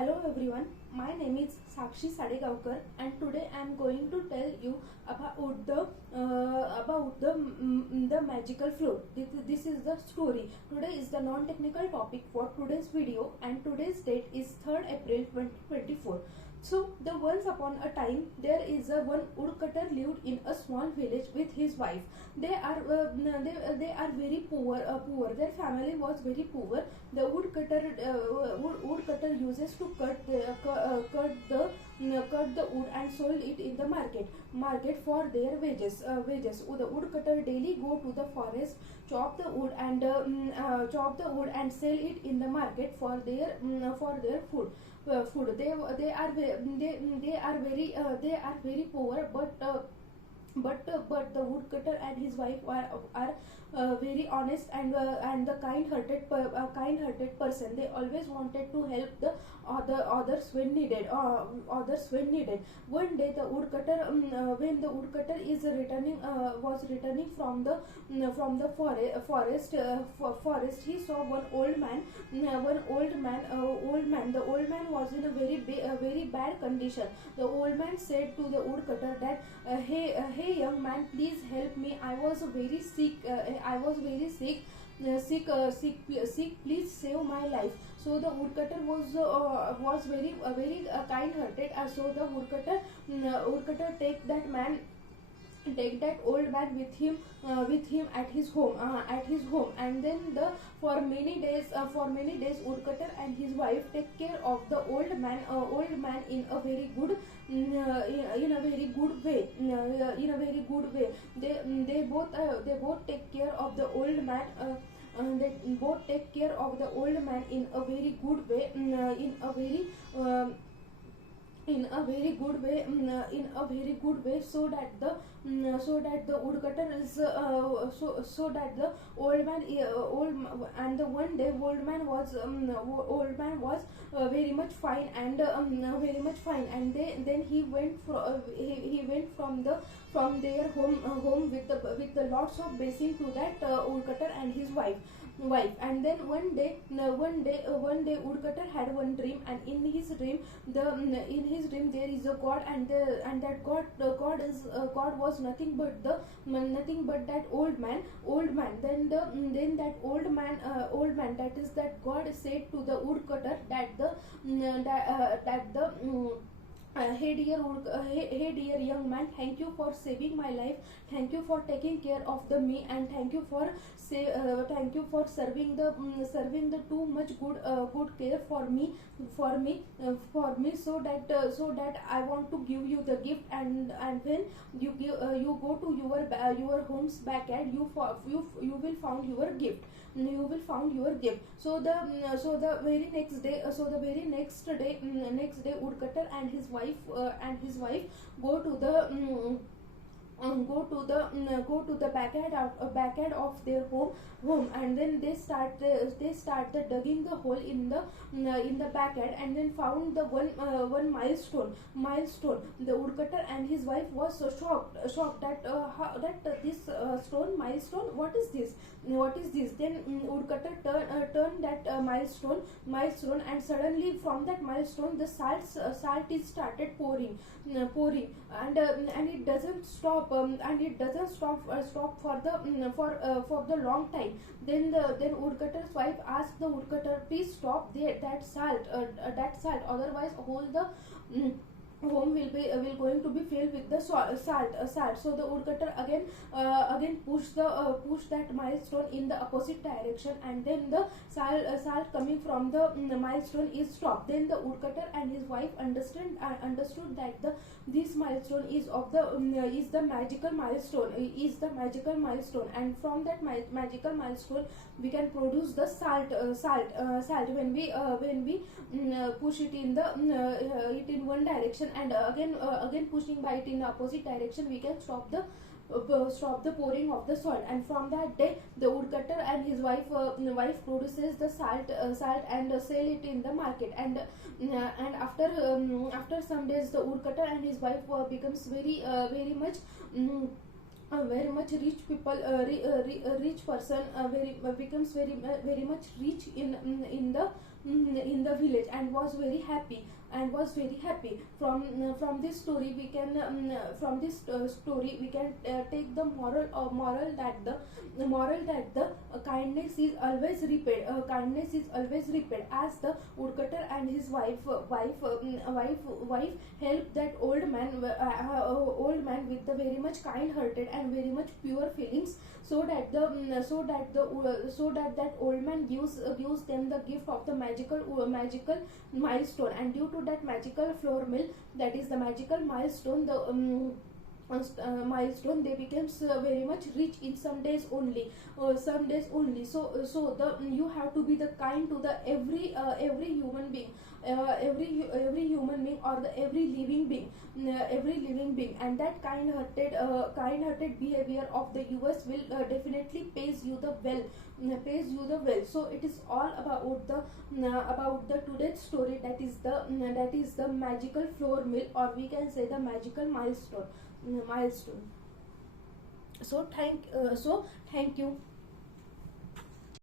Hello everyone, my name is Sakshi Sadegaonkar and today I am going to tell you about the magical float. This is the story. Today is the non-technical topic for today's video and today's date is 3rd April 2024. So the once upon a time there is a one woodcutter lived in a small village with his wife. They are very poor. Their family was very poor. The woodcutter uses to cut the wood and sold it in the market for their wages. The woodcutter daily go to the forest, chop the wood and sell it in the market for their food. They are very poor, but the woodcutter and his wife are very honest and the kind-hearted person. They always wanted to help the others when needed. One day the woodcutter when the woodcutter is returning was returning from the forest, he saw one old man. The old man was in a very bad condition. The old man said to the woodcutter that hey young man, please help me. I was very sick. Please save my life. So the woodcutter was very kind-hearted. So the woodcutter take that old man with him at his home, and then for many days woodcutter and his wife take care of the old man in a very good way. They both take care of the old man. They both take care of the old man in a very good way, so that the woodcutter is so that the old man and the one day old man was very much fine, and then he went from their home with the lots of blessing to that woodcutter and his wife. And then one day woodcutter had one dream, and in his dream there is a god, and that god was nothing but that old man. Then that old man, that is that god, said to the woodcutter that hey dear young man, thank you for saving my life, thank you for taking care of me, and thank you for serving the too much good care for me, so that I want to give you the gift, and when you go to your home's backyard, you will found your gift. So the very next day woodcutter and his wife go to the backyard of their home, and then they start digging the hole in the backyard, and then found the one milestone. The woodcutter and his wife was so shocked that this milestone, what is this? Then woodcutter turned that milestone, and suddenly from that milestone the salt is started pouring, and it doesn't stop, for the long time. Then woodcutter's wife asked the woodcutter, please stop that salt, otherwise whole the home will going to be filled with the salt. So the woodcutter again push that milestone in the opposite direction, and then the salt coming from the milestone is stopped. Then the woodcutter and his wife understood that this milestone is the magical milestone, and from that magical milestone we can produce the salt when we push it in one direction, and again pushing by it in the opposite direction, we can stop the pouring of the salt. And from that day the woodcutter and his wife produces the salt and sell it in the market, and after some days the woodcutter and his wife becomes very much rich people, rich person, becomes very much rich in in the village, and was very happy, from this story we can story we can take the moral that the kindness is always repaid. Kindness is always repaid, as the woodcutter and his wife help that old man with the very much kind hearted and very much pure feelings, so that that old man gives them the gift of the magical milestone. And due to that magical flour mill, that is the magical milestone, the milestone, they becomes very much rich in some days only. So the you have to be the kind to the every human being, every human being, or the every living being, and that kind hearted behavior of the yours will definitely pays you the well. So it is all about the today's story, that is the magical flour mill, or we can say the magical milestone. So thank you.